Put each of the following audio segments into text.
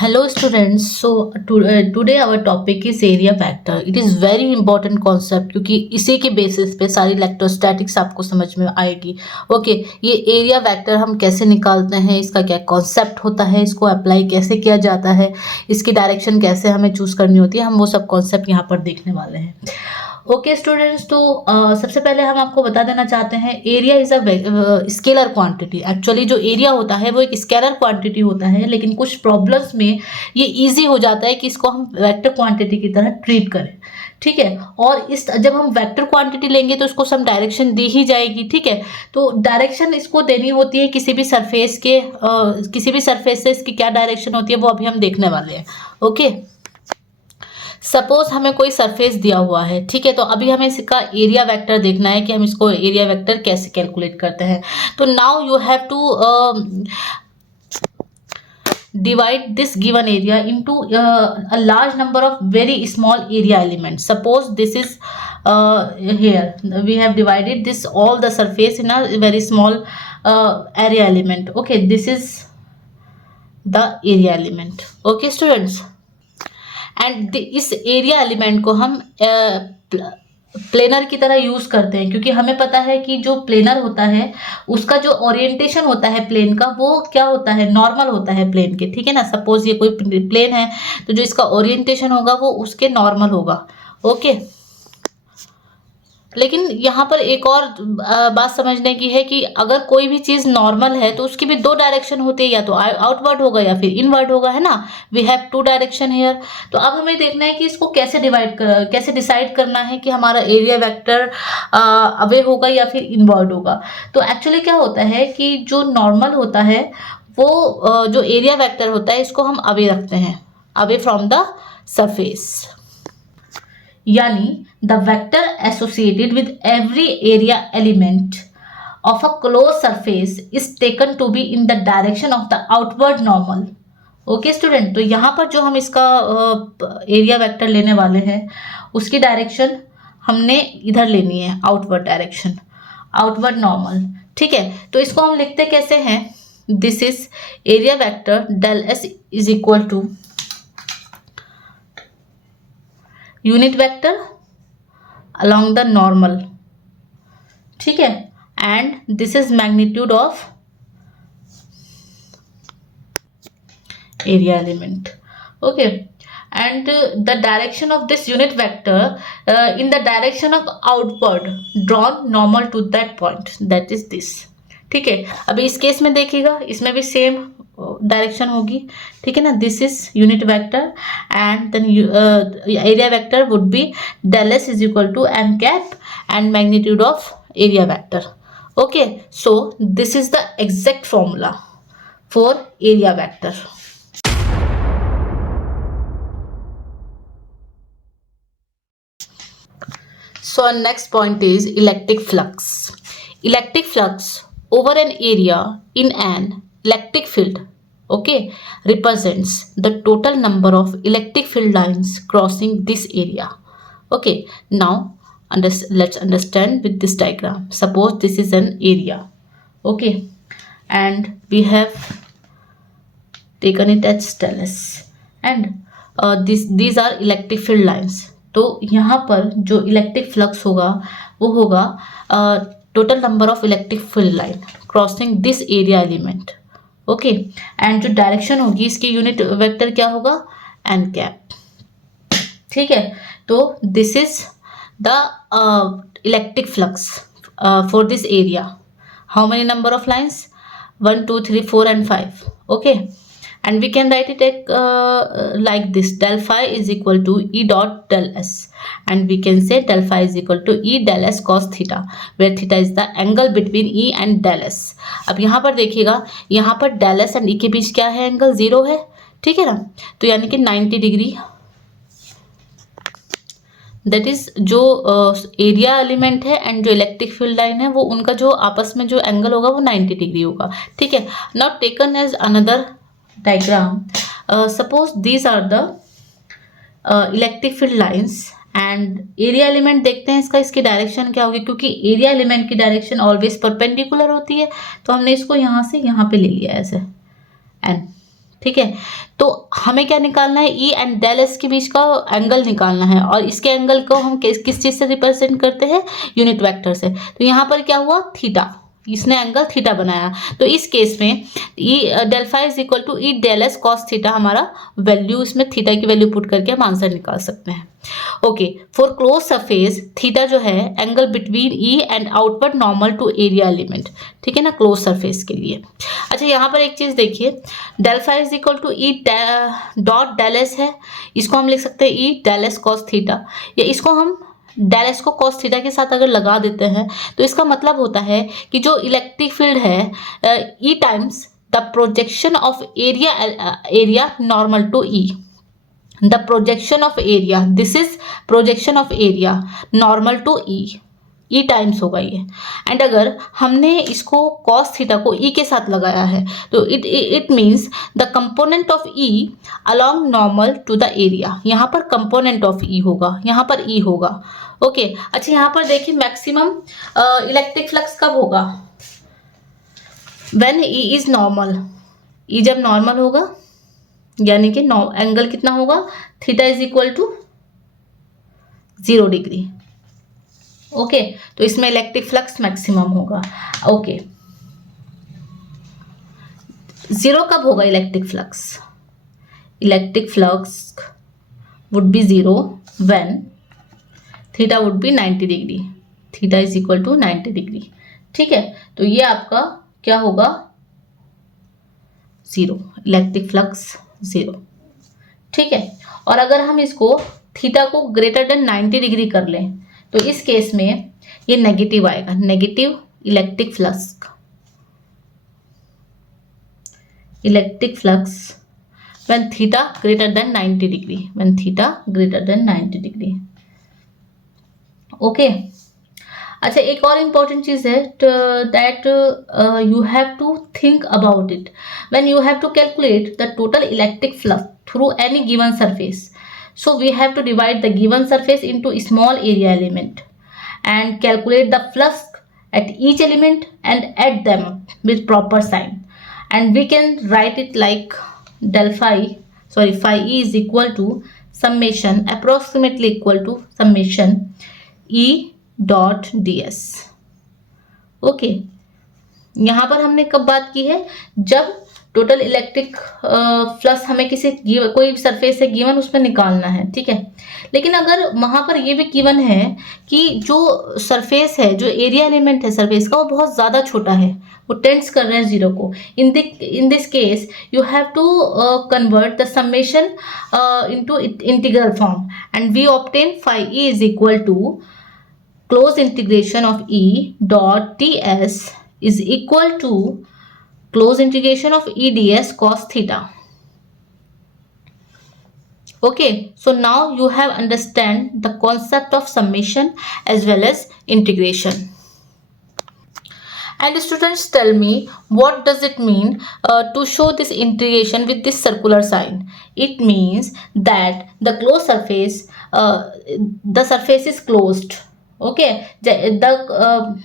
Hello students, today our topic is area vector. It is very important concept क्योंकि इसी के basis पे सारी इलेक्ट्रोस्टैटिक्स आपको समझ में आएगी. ओके, ये एरिया वेक्टर हम कैसे निकालते हैं, इसका क्या कॉन्सेप्ट होता है, इसको अप्लाई कैसे किया जाता है, इसकी डायरेक्शन कैसे हमें चूज करनी होती है, हम वो सब कॉन्सेप्ट यहाँ पर देखने वाले हैं. ओके स्टूडेंट्स, तो सबसे पहले हम आपको बता देना चाहते हैं area is a scalar quantity. Actually जो एरिया होता है वो एक स्केलर क्वांटिटी होता है, लेकिन कुछ प्रॉब्लम्स में ये इजी हो जाता है कि इसको हम वेक्टर क्वांटिटी की तरह ट्रीट करें. ठीक है, और इस जब हम वेक्टर क्वांटिटी लेंगे तो इसको सम डायरेक्शन दी ही जाएगी. ठीक है, तो डायरेक्शन इसको देनी होती है किसी भी सरफेस के किसी भी सरफेस से इसकी क्या डायरेक्शन होती है वो अभी हम देखने वाले हैं. ओके, सपोज हमें कोई सरफेस दिया हुआ है. ठीक है, तो अभी हमें इसका एरिया वेक्टर देखना है कि हम इसको एरिया वेक्टर कैसे कैलकुलेट करते हैं. तो now you have to divide this given area into a large number of very small area elements. Suppose this is here we have divided this all the surface in a very small area element. Okay, this is the area element. Okay students, and इस area element को हम planar की तरह use करते हैं क्योंकि हमें पता है कि जो प्लेनर होता है उसका जो ओरिएंटेशन होता है प्लेन का वो क्या होता है, नॉर्मल होता है प्लेन के. ठीक है ना, सपोज ये कोई प्लेन है तो जो इसका ओरिएंटेशन होगा वो उसके नॉर्मल होगा. ओके, लेकिन यहाँ पर एक और बात समझने की है कि अगर कोई भी चीज़ नॉर्मल है तो उसकी भी दो डायरेक्शन होती है, या तो आउटवर्ड होगा या फिर इनवर्ड होगा, है ना. We have two direction here. तो अब हमें देखना है कि इसको कैसे डिसाइड करना है कि हमारा एरिया वेक्टर अवे होगा या फिर इनवर्ड होगा. तो एक्चुअली क्या होता है कि जो नॉर्मल होता है वो जो एरिया वेक्टर होता है इसको हम अवे रखते हैं, अवे फ्रॉम द सरफेस. यानी the vector associated with every area element of a closed surface is taken to be in the direction of the outward normal. Okay student, तो यहाँ पर जो हम इसका एरिया वेक्टर लेने वाले हैं उसकी डायरेक्शन हमने इधर लेनी है, आउटवर्ड डायरेक्शन, आउटवर्ड नॉर्मल. ठीक है, तो इसको हम लिखते कैसे हैं, this is area vector del S is equal to unit vector along the normal. ठीक है, and this is magnitude of area element. Okay, and the direction of this unit vector in the direction of outward drawn normal to that point, that is this. ठीक है, अभी इस case में देखिएगा इसमें भी सेम डायरेक्शन होगी. ठीक है ना, this is unit vector and then area vector would be del S is equal to n cap and magnitude of area vector. Okay, so this is the exact formula for area vector. So our next point is electric flux. Electric flux over an area in an electric field, okay, represents the total number of electric field lines crossing this area. Okay, now let's understand with this diagram. Suppose this is an area, okay, and we have taken it as stellus, and these are electric field lines. तो यहाँ पर जो electric flux होगा वो होगा total number of electric field line crossing this area element. Okay, and जो direction होगी इसकी यूनिट वेक्टर क्या होगा, एन कैप. ठीक है, तो this is the electric flux for this area. How many number of lines, 1 2 3 4 and 5. Okay, and we can write it like this, del phi is equal to E dot del S, and we can say del phi is equal to E del S cos theta, where theta is the angle between E and del S. अब यहाँ पर देखिएगा, यहाँ पर del S and E के बीच क्या है, angle 0 है. ठीक है ना, तो यानी कि 90 डिग्री. दैट इज जो एरिया एलिमेंट है एंड जो इलेक्ट्रिक फील्ड लाइन है वो उनका जो आपस में जो एंगल होगा वो 90 डिग्री होगा. ठीक है, now taken as another diagram, suppose these are the electric field lines and area element. देखते हैं इसकी डायरेक्शन क्या होगी, क्योंकि एरिया एलिमेंट की डायरेक्शन ऑलवेज परपेंडिकुलर होती है, तो हमने इसको यहाँ से यहाँ पे ले लिया ऐसे एन. ठीक है। तो हमें क्या निकालना है, ई एंड डेल एस के बीच का एंगल निकालना है, और इसके एंगल को हम किस चीज से रिप्रेजेंट करते हैं, यूनिट वेक्टर से। तो यहाँ पर क्या हुआ, थीटा, इसने एंगल थीटा बनाया। तो इस केस में E del phi is equal to E del S cos theta हमारा वैल्यू, इसमें थीटा की वैल्यू पुट करके हम आंसर निकाल सकते हैं। Okay, for close surface theta जो है angle between E and outward normal to area element, ठीक है ना, क्लोज सरफेस के लिए। अच्छा, यहाँ पर एक चीज देखिए, del phi is equal to E dot del S है, इसको हम लिख सकते हैं E del S cos theta, या इसको हम डेल एस को कॉस थीटा के साथ अगर लगा देते हैं तो इसका मतलब होता है कि जो इलेक्ट्रिक फील्ड है E times the projection of area normal to E, the projection of area, this is projection of area normal to E times होगा ये। एंड अगर हमने इसको कॉस थीटा को ई के साथ लगाया है तो it means the component of E along normal to the area, यहाँ पर कंपोनेंट ऑफ ई होगा, यहाँ पर ई होगा। ओके, अच्छा यहाँ पर देखिए मैक्सिमम इलेक्ट्रिक फ्लक्स कब होगा, when E is normal, E जब नॉर्मल होगा, यानी कि एंगल कितना होगा, theta is equal to 0 degree. Okay, तो इसमें इलेक्ट्रिक फ्लक्स मैक्सिमम होगा। ओके, 0 कब होगा electric flux, electric flux would be 0 when theta would be 90 degree, theta is equal to 90 degree, ठीक है। तो ये आपका क्या होगा, 0, इलेक्ट्रिक फ्लक्स 0, ठीक है। और अगर हम इसको थीटा को ग्रेटर देन 90 डिग्री कर लें तो इस केस में ये नेगेटिव आएगा, negative electric flux when theta greater than 90 degree, when theta greater than 90 degree. Okay, अच्छा एक और इम्पॉर्टेंट चीज है that you have to think about it when you have to calculate the total electric flux through any given surface. So we have to divide the given surface into a small area element and calculate the flux at each element and add them with proper sign. And we can write it like phi E is equal to summation, approximately equal to summation E dot ds. Okay, यहाँ पर हमने कब बात की है, जब total electric flux हमें कोई सरफेस से गिवन उसमें निकालना है, ठीक है। लेकिन अगर वहां पर ये भी गिवन है कि जो सरफेस है, जो एरिया एलिमेंट है सरफेस का, वो बहुत ज़्यादा छोटा है, वो टेंड्स कर रहे हैं 0 को, in this case you have to convert the summation into integral form and we obtain phi E is equal to close integration of E dot T S is equal to close integration of E ds cos theta. Okay, so now you have understand the concept of summation as well as integration. And students, tell me, what does it mean to show this integration with this circular sign? It means that the closed surface, the surface is closed. Okay, the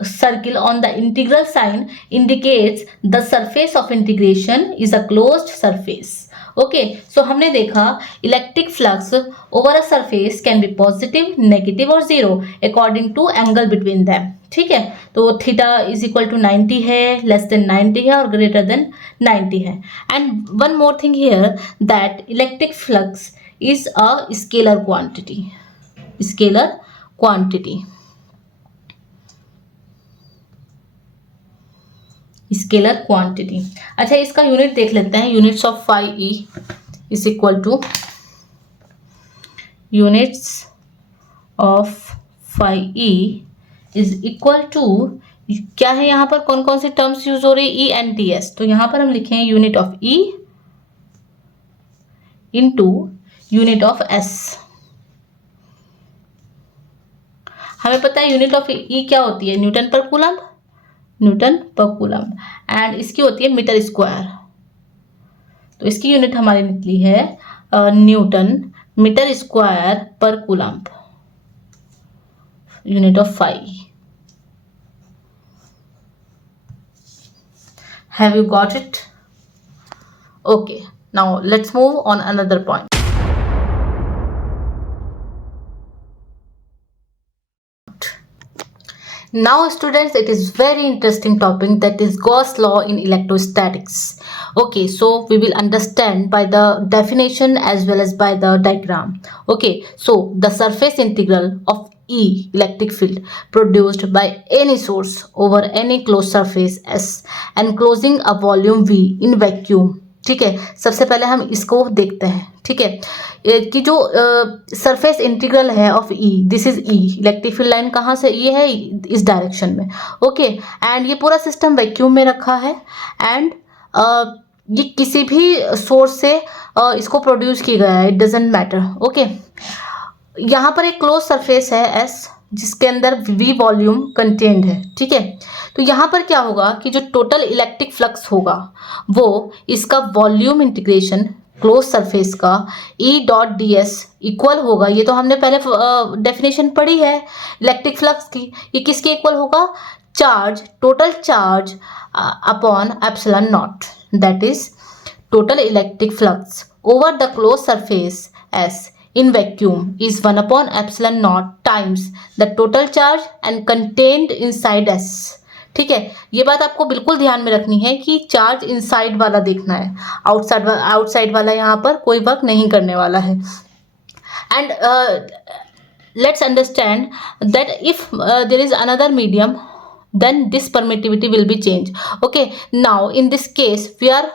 circle on the integral sign indicates the surface of integration is a closed surface. Okay, so हमने देखा electric flux over a surface can be positive, negative और 0 according to angle between them, ठीक है। तो theta is equal to 90 है, less than 90 है और greater than 90 है। And one more thing here that electric flux is a scalar quantity, scalar quantity, scalar quantity. अच्छा, इसका यूनिट देख लेते हैं, units of phi E is equal to, units of phi E is equal to, क्या है यहाँ पर, कौन कौन सी टर्म्स यूज हो रही है, ई एंड टी एस। तो यहाँ पर हम लिखें unit of E into unit of S. हमें पता है यूनिट ऑफ ई क्या होती है, न्यूटन पर कूलम, न्यूटन पर कूलम, एंड इसकी होती है मीटर स्क्वायर। तो इसकी यूनिट हमारी निकली है newton metre square per coulomb, unit of phi. Have you got it? Okay, now let's move on another point. Now students, it is very interesting topic, that is Gauss law in electrostatics. Okay, so we will understand by the definition as well as by the diagram. Okay, so the surface integral of E electric field produced by any source over any closed surface S enclosing a volume V in vacuum. ठीक है, सबसे पहले हम इसको देखते हैं. ठीक है, कि जो सरफेस इंटीग्रल है of E, this is E, electric field line कहाँ से, ये है इस डायरेक्शन में. ओके, एंड ये पूरा सिस्टम वैक्यूम में रखा है, एंड ये किसी भी सोर्स से इसको प्रोड्यूस किया गया है, इट डजेंट मैटर. ओके, यहाँ पर एक क्लोज सरफेस है एस, जिसके अंदर वी वॉल्यूम कंटेन्ड है. ठीक है, तो यहाँ पर क्या होगा कि जो टोटल इलेक्ट्रिक फ्लक्स होगा वो इसका वॉल्यूम इंटीग्रेशन क्लोज सरफेस का ई डॉट डी एस इक्वल होगा. ये तो हमने पहले डेफिनेशन पढ़ी है इलेक्ट्रिक फ्लक्स की. ये किसके इक्वल होगा? Charge, total charge upon epsilon not, that is total electric flux over the close surface S in vacuum is 1 upon epsilon naught times the total charge and contained inside S. ठीक है, ये बात आपको बिल्कुल ध्यान में रखनी है कि चार्ज इनसाइड वाला देखना है, आउटसाइड वाला यहाँ पर कोई वर्क नहीं करने वाला है. And let's understand that if there is another medium then this permittivity will be changed. Okay, now in this case we are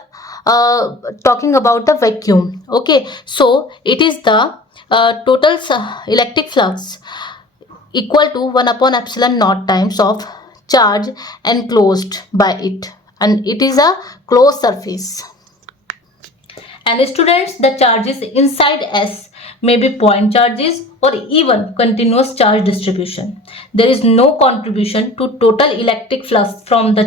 talking about the vacuum. Okay, so it is the total electric flux equal to 1 upon epsilon naught times of charge enclosed by it, and it is a closed surface. And students, the charges inside S may be point charges or even continuous charge distribution. There is no contribution to total electric flux from the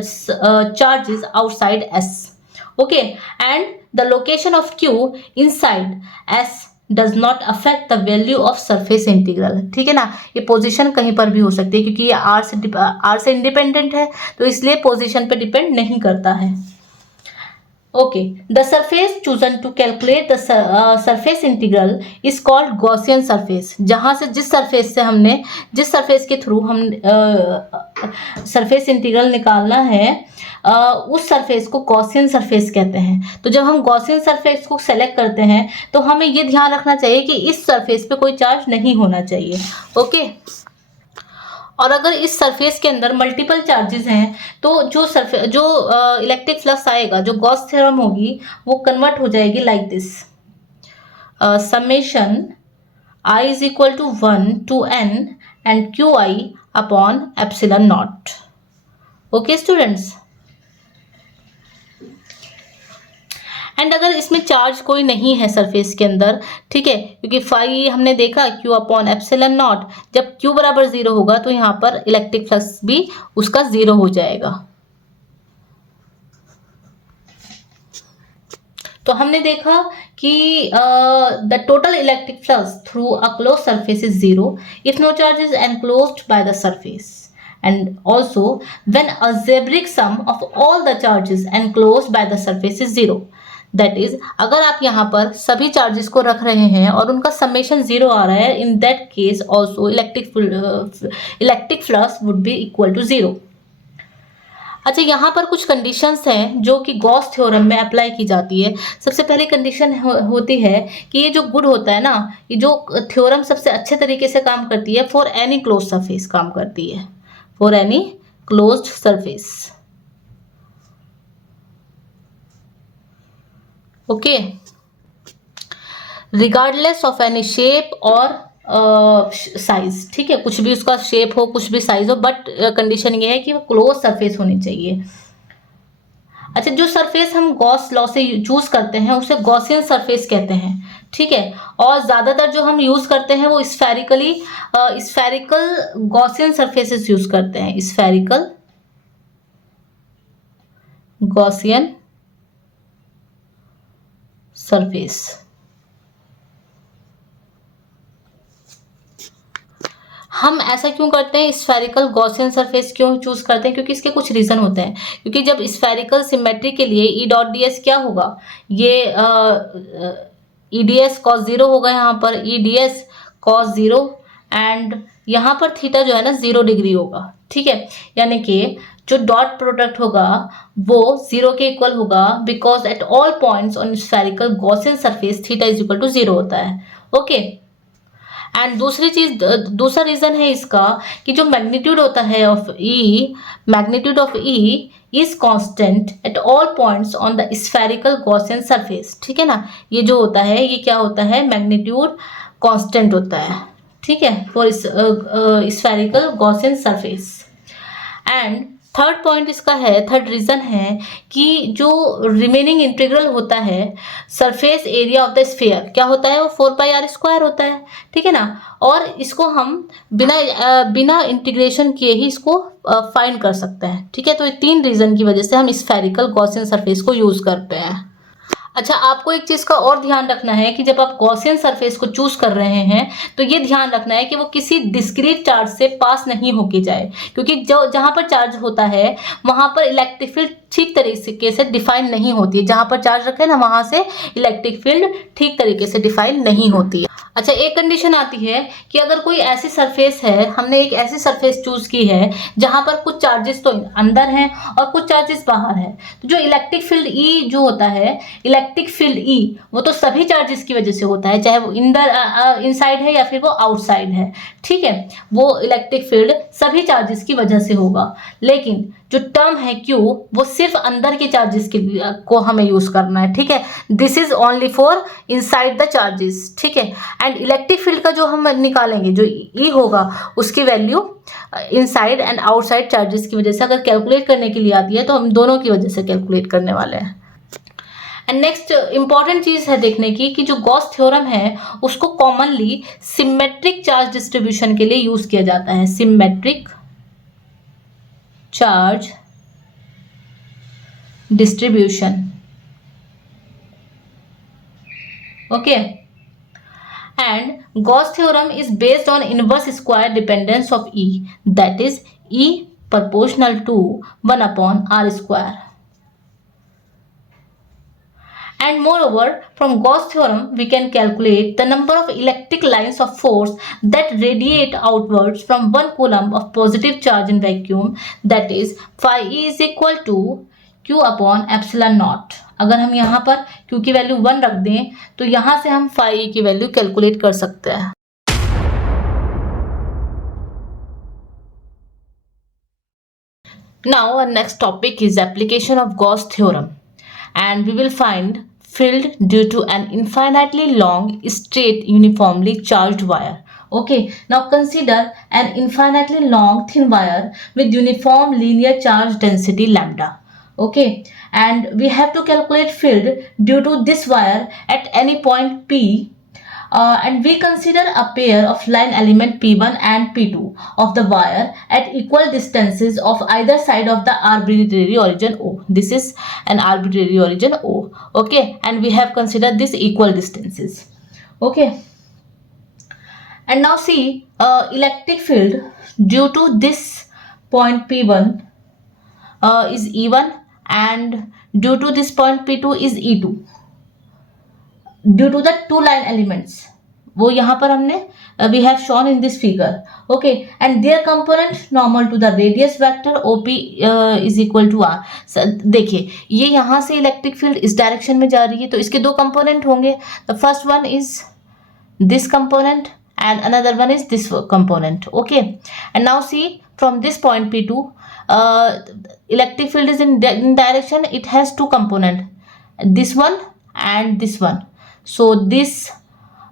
charges outside S. Okay, and the location of Q inside S does not affect the value of surface integral. ठीक है ना, ये position कहीं पर भी हो सकती है क्योंकि ये R से इंडिपेंडेंट है, तो इसलिए पोजीशन पे डिपेंड नहीं करता है. Okay, the surface chosen to calculate the surface integral is called Gaussian surface. जहाँ से जिस सरफेस के थ्रू हम सरफेस इंटीग्रल निकालना है, उस सरफेस को गॉसियन सरफेस कहते हैं. तो जब हम गॉसियन सरफेस को सेलेक्ट करते हैं तो हमें ये ध्यान रखना चाहिए कि इस सरफेस पे कोई चार्ज नहीं होना चाहिए. ओके, और अगर इस सरफेस के अंदर मल्टीपल चार्जेस हैं तो जो इलेक्ट्रिक फ्लक्स आएगा, जो गॉस थ्योरम होगी, वो कन्वर्ट हो जाएगी like this, summation I is equal to 1 to n and Q I upon epsilon naught. Okay students, and अगर इसमें चार्ज कोई नहीं है सरफेस के अंदर, ठीक है, क्योंकि फाई हमने देखा क्यू अपॉन एप्सिलॉन नॉट, जब क्यू बराबर 0 होगा तो यहाँ पर इलेक्ट्रिक फ्लक्स भी उसका 0 हो जाएगा. तो हमने देखा कि the total electric flux through a close surface is 0 if no charge is enclosed by the surface, and also when algebraic sum of all the charges enclosed by the surface is 0. That is, अगर आप यहाँ पर सभी charges को रख रहे हैं और उनका समेशन 0 आ रहा है, in that case also electric flux would be equal to 0. अच्छा, यहाँ पर कुछ कंडीशंस हैं जो कि गॉस थ्योरम में अप्लाई की जाती है. सबसे पहली कंडीशन होती है कि ये जो गुड होता है ना, ये जो थ्योरम सबसे अच्छे तरीके से काम करती है, फॉर एनी क्लोज सरफेस काम करती है, for any closed surface. Okay, regardless of any shape और साइज. ठीक है, कुछ भी उसका शेप हो, कुछ भी साइज हो, बट कंडीशन ये है कि वो क्लोज सरफेस होनी चाहिए. अच्छा, जो सरफेस हम गॉस लॉ से चूज करते हैं उसे गॉसियन सरफेस कहते हैं. ठीक है, और ज़्यादातर जो हम यूज करते हैं वो स्फेरिकल गॉसियन सरफेसेस यूज करते हैं. Spherical Gaussian surface. हम ऐसा क्यों करते हैं, स्फेरिकल गॉसियन सरफेस क्यों चूज करते हैं, क्योंकि इसके कुछ रीजन होते हैं। क्योंकि जब स्फेरिकल सिमेट्री के लिए ई डॉट डी एस क्या होगा, ये E D S cos zero होगा, यहाँ पर E D S cos zero, and यहाँ पर थीटा जो है ना 0 डिग्री होगा, ठीक है। यानी कि जो डॉट प्रोडक्ट होगा वो 0 के इक्वल होगा, because at all points on spherical Gaussian surface theta is equal to 0 होता है, ओके। एंड दूसरी चीज, दूसरा रीजन है इसका कि जो मैग्नीट्यूड होता है of E, magnitude of E is constant eight all points on the spherical Gaussian surface, ठीक है ना। ये जो होता है ये क्या होता है, मैग्नीट्यूड कांस्टेंट होता है, ठीक है, for spherical Gaussian surface. And third point इसका है, थर्ड रीजन है कि जो रिमेनिंग इंटीग्रल होता है surface area of the sphere क्या होता है, वो 4πr² होता है, ठीक है ना। और इसको हम बिना इंटीग्रेशन किए ही इसको फाइंड कर सकते हैं, ठीक है। तो ये 3 रीजन की वजह से हम स्फेरिकल गॉसियन सरफेस को यूज करते हैं। अच्छा, आपको एक चीज का और ध्यान रखना है कि जब आप गॉसियन सरफेस को चूज कर रहे हैं तो ये ध्यान रखना है कि वो किसी डिस्क्रीट चार्ज से पास नहीं होके जाए, क्योंकि जो जहां पर चार्ज होता है वहां पर इलेक्ट्रिक फील्ड ठीक तरीके से डिफाइन नहीं होती है। जहां पर चार्ज रखे ना वहां से इलेक्ट्रिक फील्ड ठीक तरीके से डिफाइन नहीं होती है। अच्छा, एक कंडीशन आती है कि अगर कोई ऐसी सरफेस है, हमने एक ऐसी सरफेस चूज की है जहां पर कुछ चार्जेस तो अंदर हैं और कुछ चार्जेस बाहर हैं, तो जो इलेक्ट्रिक फील्ड ई जो होता है, इलेक्ट्रिक फील्ड ई वो तो सभी चार्जेस की वजह से होता है, चाहे वो इनसाइड है या फिर वो आउटसाइड है, ठीक है। वो इलेक्ट्रिक फील्ड सभी चार्जेस की वजह से होगा, लेकिन जो टर्म है क्यू वो सिर्फ अंदर के चार्जेस को हमें यूज करना है, ठीक है। This is only for inside the charges, ठीक है। एंड इलेक्ट्रिक फील्ड का जो हम निकालेंगे, जो ई होगा उसकी value inside and outside charges की वजह से अगर कैलकुलेट करने के लिए आती है तो हम दोनों की वजह से कैलकुलेट करने वाले हैं। एंड नेक्स्ट इंपॉर्टेंट चीज है देखने की कि जो गॉस थ्योरम है उसको कॉमनली सिमेट्रिक चार्ज डिस्ट्रीब्यूशन के लिए यूज किया जाता है, symmetric charge distribution, okay. And Gauss theorem is based on inverse square dependence of E, that is E proportional to 1/r². And moreover, from Gauss theorem we can calculate the number of electric lines of force that radiate outwards from 1 coulomb of positive charge in vacuum, that is phi E is equal to Q/ε0। अगर हम यहाँ पर Q की value 1 रख दें तो यहाँ से हम phi E की वैल्यू कैलकुलेट कर सकते हैं। Now our next topic is application of Gauss theorem, and we will find field due to an infinitely long straight uniformly charged wire. Okay, now consider an infinitely long thin wire with uniform linear charge density lambda. Okay, and we have to calculate field due to this wire at any point P. And we consider a pair of line element P1 and P2 of the wire at equal distances of either side of the arbitrary origin O. This is an arbitrary origin O. Okay, and we have considered this equal distances. Okay, and now see electric field due to this point P1 is E1, and due to this point P2 is E2, due to the two line elements, वो यहाँ पर हमने we have shown in this figure, okay, and their component normal to the radius vector OP is equal to R. देखिए ये यहाँ से electric field इस direction में जा रही है तो इसके दो कंपोनेंट होंगे, the first one is this component and another one is this component, okay. And now see from this point P2 electric field is in direction, it has two component, this one and this one, so this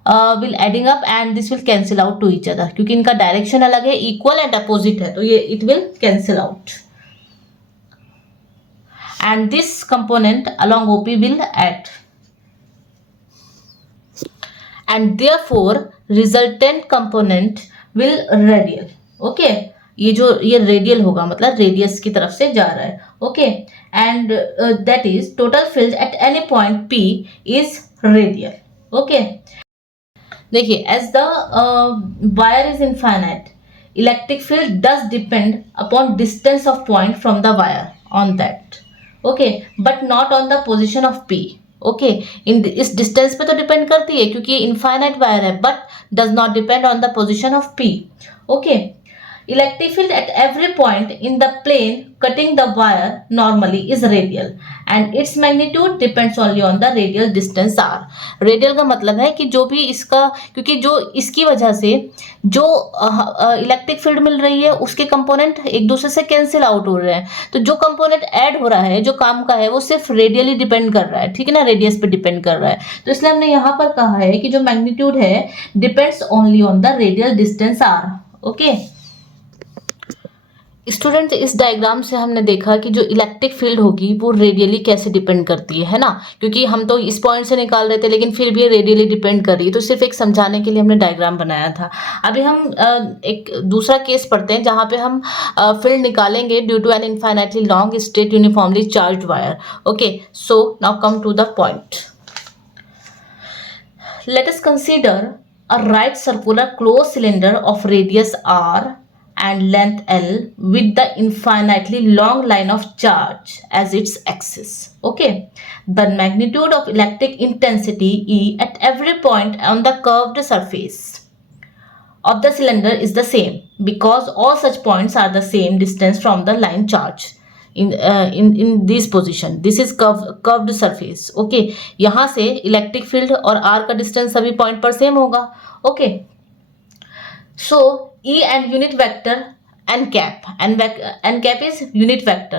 will adding up and this will cancel out to each other, क्योंकि इनका direction अलग है, equal and opposite है, तो ये it will cancel out, and this component along OP will add, and therefore resultant component will radial, okay. ये radial होगा मतलब रेडियस की तरफ से जा रहा है, okay, and that is total field at any point P is radial, okay. देखिए as the wire is infinite, electric field does depend upon distance of point from the wire on that, okay, but not on the position of P, okay. इस distance पे तो depend करती है क्योंकि ये infinite wire है, but does not depend on the position of P, okay. Electric field at every point in the plane cutting the wire normally is radial and its magnitude depends only on the radial distance r. Radial का मतलब है कि जो भी इसका, क्योंकि जो इसकी वजह से जो इलेक्ट्रिक फील्ड मिल रही है उसके कंपोनेंट एक दूसरे से कैंसिल आउट हो रहे हैं, तो जो कंपोनेंट ऐड हो रहा है जो काम का है वो सिर्फ रेडियली डिपेंड कर रहा है, ठीक है ना, रेडियस पे डिपेंड कर रहा है। तो इसलिए हमने यहाँ पर कहा है कि जो मैग्नीट्यूड है depends only on the radial distance R, okay. Student, इस डायग्राम से हमने देखा कि जो इलेक्ट्रिक फील्ड होगी वो रेडियली कैसे डिपेंड करती है ना, क्योंकि हम तो इस पॉइंट से निकाल रहे थे लेकिन फिर भी ये रेडियली डिपेंड कर रही है, तो सिर्फ एक समझाने के लिए हमने डायग्राम बनाया था। अभी हम एक दूसरा केस पढ़ते हैं जहाँ पे हम फील्ड निकालेंगे due to an infinitely long straight uniformly charged wire, okay. So now come to the point. Let us consider a right circular close cylinder of radius r and length L with the infinitely long line of charge as its axis, okay. The magnitude of electric intensity E at every point on the curved surface of the cylinder is the same because all such points are the same distance from the line charge in this position. This is curved surface, okay. यहाँ से electric field और R का distance सभी point पर same होगा, okay. So E and unit vector n cap is unit vector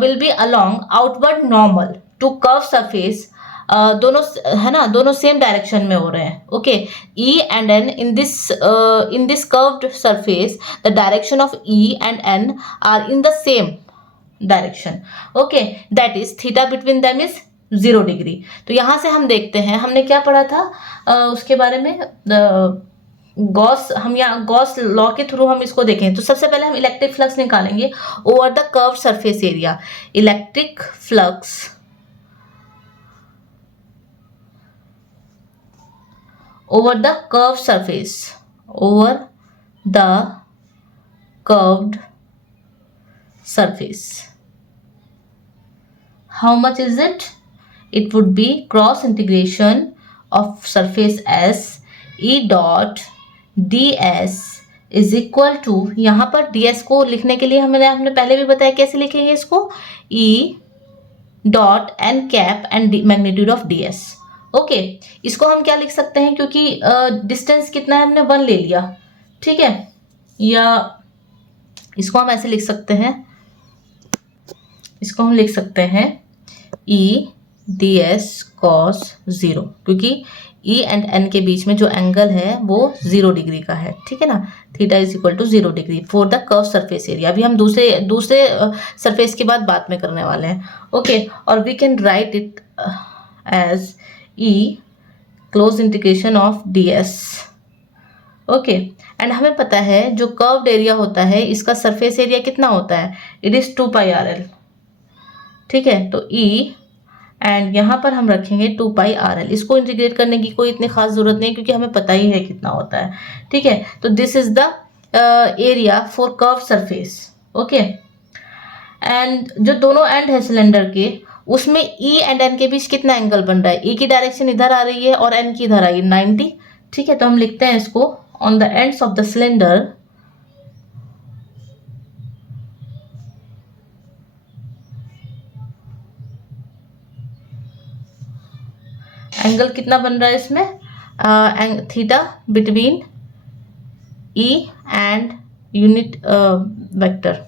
will be along outward normal to curved surface, दोनों है ना, दोनों सेम डायरेक्शन में हो रहे हैं, okay. E and n in this curved surface the direction of E and n are in the same direction, okay, that is theta between them is 0 degree. तो यहाँ से हम देखते हैं हमने क्या पढ़ा था उसके बारे में, गॉस, हम यहाँ गॉस लॉ के थ्रू हम इसको देखें। तो सबसे पहले हम इलेक्ट्रिक फ्लक्स निकालेंगे over the curve surface area. Electric flux over the curve surface, over the curved surface, how much is it? It would be cross integration of surface S E dot ds is equal to, यहाँ पर ds को लिखने के लिए हमने पहले भी बताया कैसे लिखेंगे इसको, E dot n cap and magnitude of ds, okay. इसको हम क्या लिख सकते हैं, क्योंकि डिस्टेंस कितना है हमने 1 ले लिया, ठीक है, या इसको हम ऐसे लिख सकते हैं, इसको हम लिख सकते हैं E ds cos 0, क्योंकि E एंड n के बीच में जो एंगल है वो 0 डिग्री का है, ठीक है ना, theta is equal to 0 degree for the curve surface area. अभी हम दूसरे सरफेस की बात में करने वाले हैं, ओके। और we can write it as E close integration of ds, okay. And हमें पता है जो कर्व्ड एरिया होता है इसका सरफेस एरिया कितना होता है, इट इज 2πrl, ठीक है। तो E एंड यहाँ पर हम रखेंगे 2πrl। इसको इंटीग्रेट करने की कोई इतनी खास जरूरत नहीं क्योंकि हमें पता ही है कितना होता है, ठीक है। तो this is the area for curve surface, okay. And जो दोनों एंड है सिलेंडर के उसमें E एंड n के बीच कितना एंगल बन रहा है, E की डायरेक्शन इधर आ रही है और n की इधर आई 90, ठीक है। तो हम लिखते हैं इसको on the ends of the cylinder angle कितना बन रहा है इसमें, theta between E and unit vector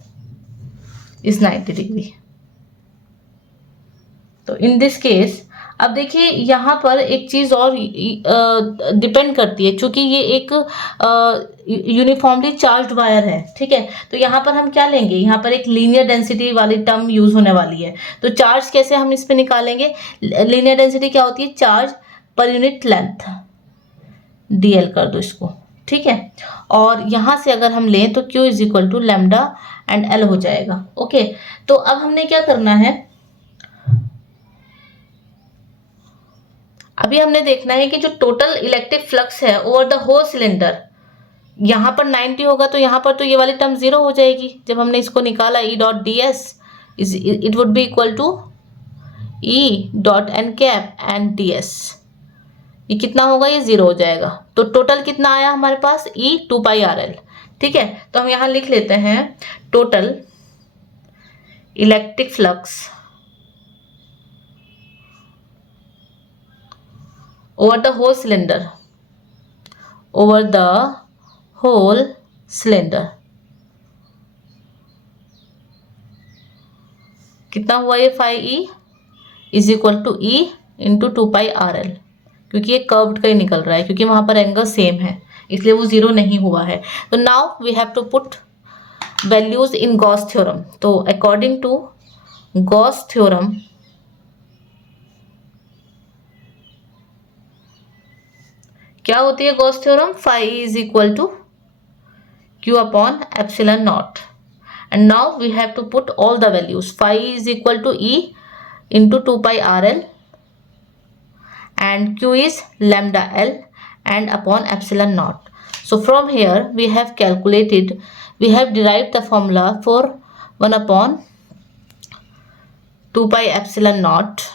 is 90 degree. तो इन दिस केस अब देखिए यहाँ पर एक चीज और डिपेंड करती है, क्योंकि ये एक यूनिफॉर्मली चार्ज्ड वायर है, ठीक है। तो यहाँ पर हम क्या लेंगे, यहाँ पर एक लीनियर डेंसिटी वाली टर्म यूज होने वाली है। तो चार्ज कैसे हम इस पे निकालेंगे, लीनियर डेंसिटी क्या होती है, charge per unit length, dl कर दो इसको, ठीक है। और यहाँ से अगर हम लें तो Q is equal to lambda and L हो जाएगा, ओके। तो अब हमने क्या करना है, अभी हमने देखना है कि जो टोटल इलेक्ट्रिक फ्लक्स है ओवर द होल सिलेंडर, यहाँ पर 90 होगा तो यहाँ पर तो ये वाली टर्म 0 हो जाएगी। जब हमने इसको निकाला E dot D S it would be equal to E dot N cap and D S. ये कितना होगा, ये 0 हो जाएगा। तो टोटल कितना आया हमारे पास, ई 2 पाई आर एल। ठीक है, तो हम यहाँ लिख लेते हैं total electric flux over the whole cylinder, over the whole cylinder कितना हुआ ये 5e is equal to E into 2 pi R L, क्योंकि ये कर्व्ड का ही निकल रहा है, क्योंकि वहां पर एंगल सेम है इसलिए वो 0 नहीं हुआ है। तो now we have to put values in Gauss theorem. तो अकॉर्डिंग टू गॉस थ्योरम क्या होती है Gauss theorem, phi is equal to q upon epsilon naught. And now we have to put all the values. phi is equal to e into 2 pi R L and q is lambda l and upon epsilon naught. So from here we have calculated, we have derived the formula for 1 upon 2 pi epsilon naught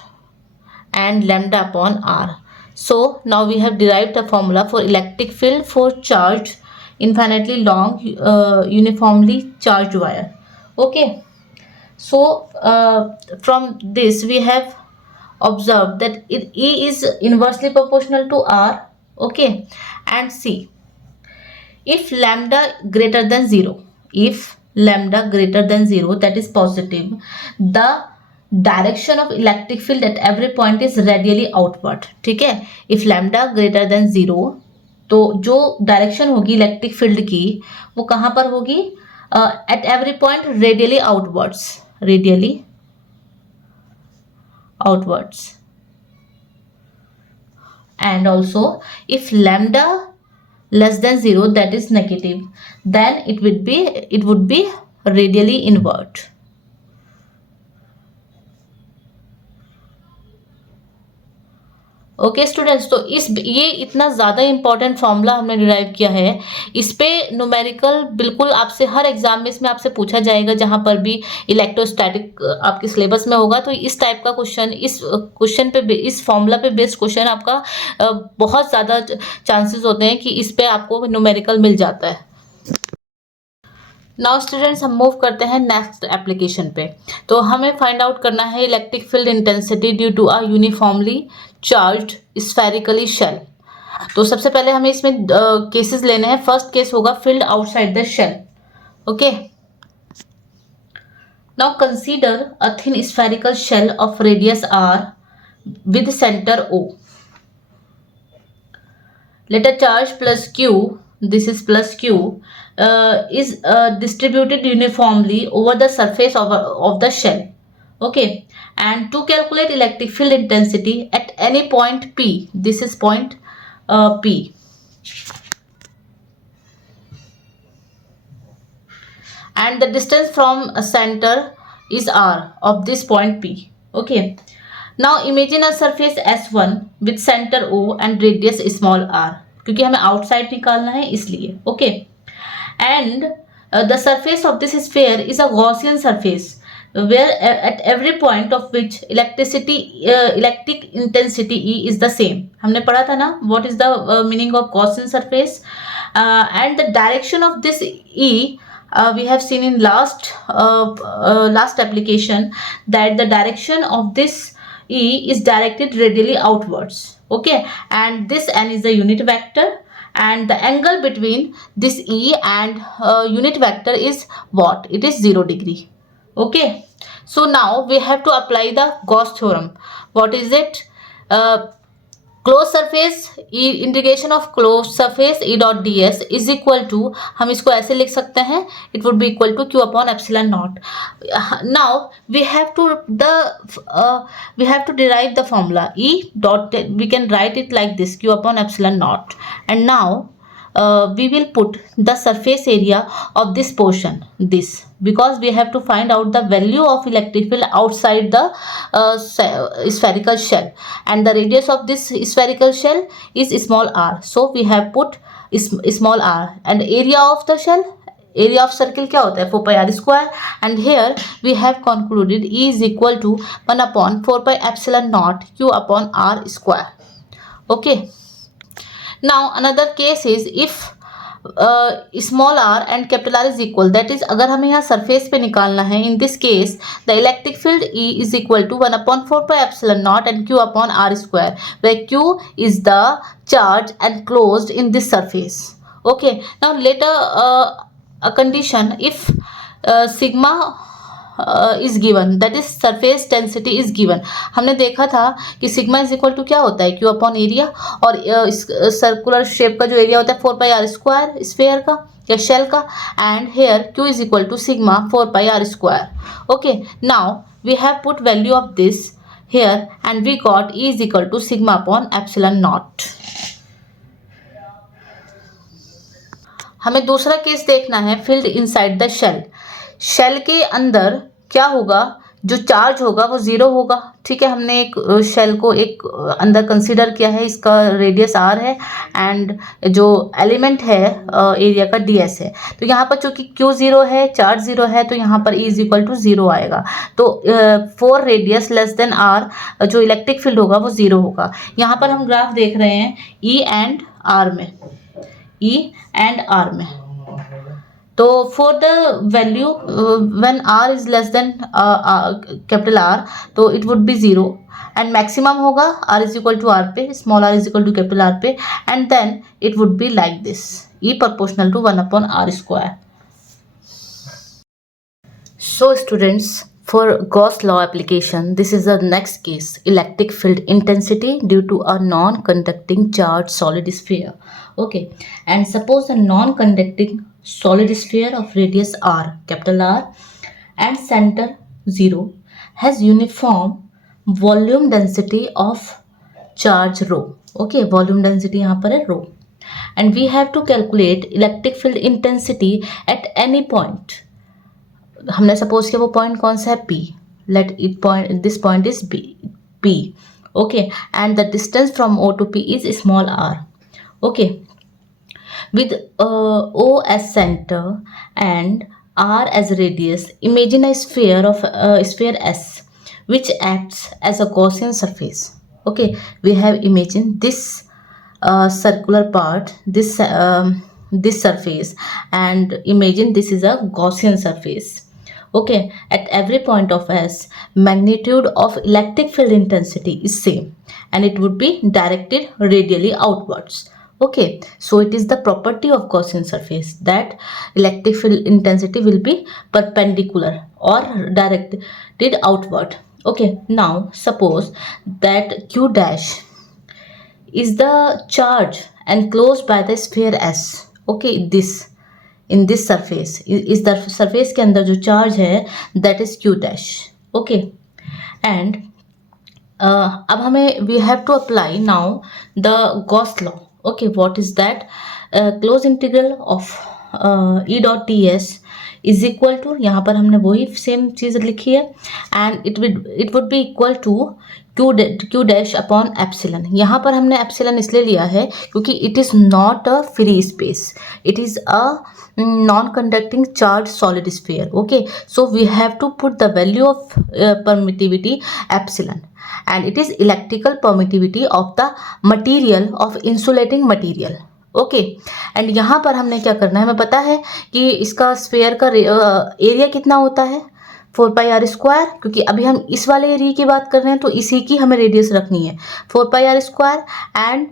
and lambda upon r. So now we have derived the formula for electric field for charged infinitely long uniformly charged wire. Okay, so from this we have observed that E is inversely proportional to R. Okay, and see, if lambda greater than 0, if lambda greater than 0, that is positive, the direction of electric field at every point is radially outward. ठीक है, if lambda greater than 0, तो जो direction होगी electric field की वो कहाँ पर होगी, at every point radially outwards, radially outwards. And also if lambda less than 0, that is negative, then it would be radially inward. Okay students, तो ये इतना ज़्यादा इंपॉर्टेंट फॉर्मूला हमने डिराइव किया है। इस पे न्यूमेरिकल बिल्कुल आपसे हर एग्जाम में इसमें आपसे पूछा जाएगा, जहाँ पर भी इलेक्ट्रोस्टैटिक आपके सिलेबस में होगा तो इस टाइप का क्वेश्चन, इस क्वेश्चन पे, इस फॉर्मूला पे बेस्ड क्वेश्चन आपका बहुत ज़्यादा चांसेस होते हैं कि इस पे आपको न्यूमेरिकल मिल जाता है। नाउ स्टूडेंट्स, हम मूव करते हैं नेक्स्ट एप्लीकेशन पे। तो हमें फाइंड आउट करना है electric field intensity due to a uniformly charged spherically shell. तो सबसे पहले हमें इसमें केसेस लेने हैं। फर्स्ट केस होगा field outside the shell. Okay, now consider a thin spherical shell of radius r with center O. Let a charge plus q, this is plus q, is distributed uniformly over the surface of the shell. Okay, and to calculate electric field intensity at any point P, this is point P, and the distance from a center is r of this point P. Okay, now imagine a surface S1 with center O and radius small r, क्योंकि हमें outside निकालना है इसलिए। Okay, and the surface of this sphere is a Gaussian surface where at every point of which electric intensity E is the same. हमने पढ़ा था ना what is the meaning of Gaussian surface, and the direction of this E we have seen in last application that the direction of this E is directed radially outwards. Okay, and this n is the unit vector, and the angle between this E and unit vector is what? It is 0 degree. Okay, so now we have to apply the Gauss theorem. What is it? Close surface integration of close surface E dot D S is equal to, हम इसको ऐसे लिख सकते हैं, it would be equal to Q upon epsilon naught. Now we have to derive the formula E dot, we can write it like this, Q upon epsilon naught. And now we will put the surface area of this portion, this, because we have to find out the value of electric field outside the spherical shell, and the radius of this spherical shell is small r, so we have put small R and area of the shell, area of circle क्या होता है 4 pi r square and here we have concluded E is equal to 1/4 pi epsilon naught Q upon r square. Okay, now another case is if small r and capital R is equal, that is अगर हमें यहाँ surface पे निकालना है, in this case the electric field E is equal to 1/4 pi epsilon naught and Q upon r square, where Q is the charge enclosed in this surface. Okay, now later a condition if sigma is given, that is surface density is given. हमने देखा था कि sigma is equal to क्या होता है Q upon area, और इस circular shape का जो एरिया होता है 4 pi r स्क्वायर स्फेयर का या शेल का, and here Q is equal to sigma 4 pi r square. Okay, now we have put value of this here and we got E is equal to sigma upon epsilon naught. हमें दूसरा case देखना है, field inside the shell. Shell के अंदर क्या होगा, जो charge होगा वो जीरो होगा. ठीक है, हमने एक शेल को एक अंदर कंसीडर किया है, इसका रेडियस r है एंड जो एलिमेंट है एरिया का ds है. तो यहाँ पर चूंकि Q जीरो है, चार्ज जीरो है, तो यहाँ पर E is equal to zero आएगा. तो for radius less than r जो इलेक्ट्रिक फील्ड होगा वो जीरो होगा. यहाँ पर हम ग्राफ देख रहे हैं E एंड R में, E एंड R में. तो for the value when r is less than capital R, तो it would be zero and maximum होगा r is equal to r पे, small r is equal to capital R पे, and then it would be like this, E proportional to 1/r square. So students, for Gauss law application, this is the next case, electric field intensity due to a non-conducting charged solid sphere. Okay, and suppose a non-conducting solid sphere of radius r, capital R, and center 0 has uniform volume density of charge rho. Okay, volume density यहाँ पर है rho, and we have to calculate electric field intensity at any point. हमने suppose किया वो point कौन सा है P. Let it point, this point is P. Okay, and the distance from O to P is small r. Okay, with O as center and R as radius, imagine a sphere of sphere S which acts as a Gaussian surface. Okay, we have imagined this circular part, this surface, and imagine this is a Gaussian surface. Okay, at every point of S, magnitude of electric field intensity is same and it would be directed radially outwards. Okay, so it is the property of Gaussian surface that electric field intensity will be perpendicular or directed outward. Okay, now suppose that Q dash is the charge enclosed by the sphere S. Okay, in this surface, is the surface के अंदर जो charge है that is Q dash. Okay, and अब हमें we have to apply now the Gauss law. Okay, what is that? Close integral of E dot ds is equal to, यहाँ पर हमने वही सेम चीज़ लिखी है, and it would be equal to Q dash upon epsilon. यहाँ पर हमने epsilon इसलिए लिया है क्योंकि it is not a free space, it is a non-conducting charged solid sphere. Okay, so we have to put the value of permittivity epsilon, and it is electrical permittivity of the material of insulating material. Okay, and यहाँ पर हमने क्या करना है, हमें पता है कि इसका स्फेयर का एरिया कितना होता है 4 pi r स्क्वायर, क्योंकि अभी हम इस वाले एरिया की बात कर रहे हैं तो इसी की हमें रेडियस रखनी है 4 pi r square and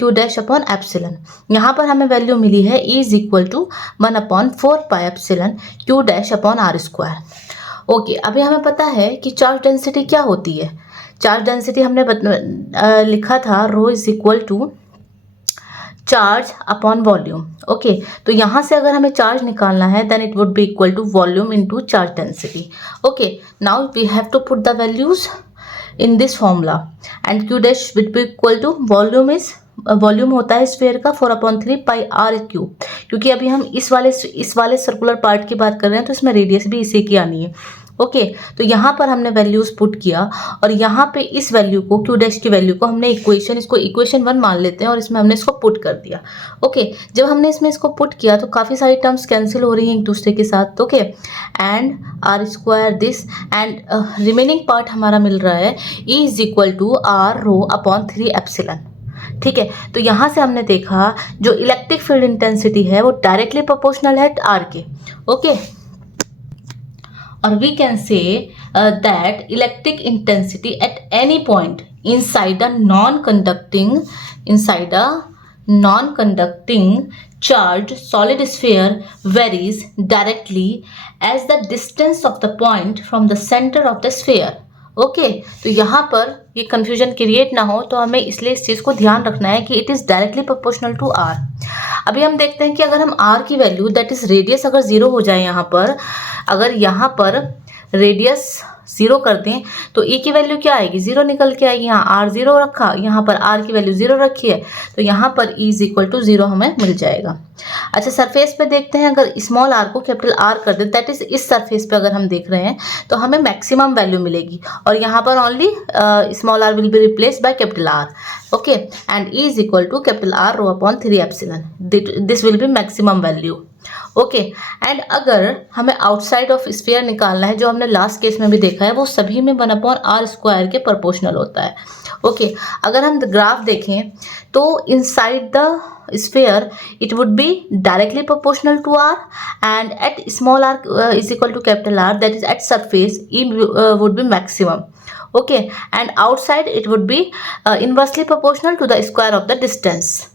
Q dash upon epsilon. यहाँ पर हमें वैल्यू मिली है E is equal to 1/4 pi epsilon Q dash upon r square. Okay, अभी हमें पता है कि चार्ज डेंसिटी क्या होती है. चार्ज डेंसिटी हमने लिखा था rho is equal to charge upon volume. Okay, तो यहाँ से अगर हमें चार्ज निकालना है then it would be equal to volume into charge density. Okay, now we have to put the values in this formula and Q dash would be equal to volume होता है sphere का 4/3 पाई r cube. क्योंकि अभी हम इस वाले circular part की बात कर रहे हैं तो इसमें रेडियस भी इसी की आनी है. ओके तो यहाँ पर हमने वैल्यूज पुट किया और यहाँ पे इस वैल्यू को क्यू डैश की वैल्यू को हमने इसको इक्वेशन 1 मान लेते हैं और इसमें हमने इसको पुट कर दिया। ओके जब हमने इसमें इसको पुट किया तो काफ़ी सारी टर्म्स कैंसिल हो रही हैं एक दूसरे के साथ। Okay and R square this and remaining part हमारा मिल रहा है E is equal to R rho upon 3 epsilon. ठीक है तो यहाँ से हमने देखा जो इलेक्ट्रिक फील्ड इंटेंसिटी है वो डायरेक्टली प्रोपोर्शनल है आर के। Okay or we can say that electric intensity at any point inside a non-conducting charged solid sphere varies directly as the distance of the point from the center of the sphere। Okay तो यहाँ पर ये confusion create ना हो तो हमें इसलिए इस चीज़ को ध्यान रखना है कि it is directly proportional to R. अभी हम देखते हैं कि अगर हम आर की वैल्यू दैट इज रेडियस अगर 0 हो जाए यहाँ पर, अगर यहाँ पर रेडियस 0 कर दें तो ई की वैल्यू क्या आएगी 0 निकल के आएगी। यहाँ आर 0 रखा, यहाँ पर आर की वैल्यू 0 रखी है तो यहाँ पर ई इज इक्वल टू 0 हमें मिल जाएगा। अच्छा सरफेस पे देखते हैं, अगर स्मॉल आर को कैपिटल आर कर दे दैट इज इस सरफेस पे अगर हम देख रहे हैं तो हमें मैक्सिमम वैल्यू मिलेगी और यहाँ पर only small R will be replaced by capital R. Okay and E is equal to capital R rho upon 3 epsilon, this will be maximum value. Okay and अगर हमें आउटसाइड ऑफ स्फीयर निकालना है जो हमने लास्ट केस में भी देखा है वो सभी में 1 अपॉन आर स्क्वायर के प्रोपोर्शनल होता है। ओके अगर हम ग्राफ देखें तो inside the sphere it would be directly proportional to R and at small R is equal to capital R that is at surface E would be maximum. Okay and outside it would be inversely proportional to the square of the distance.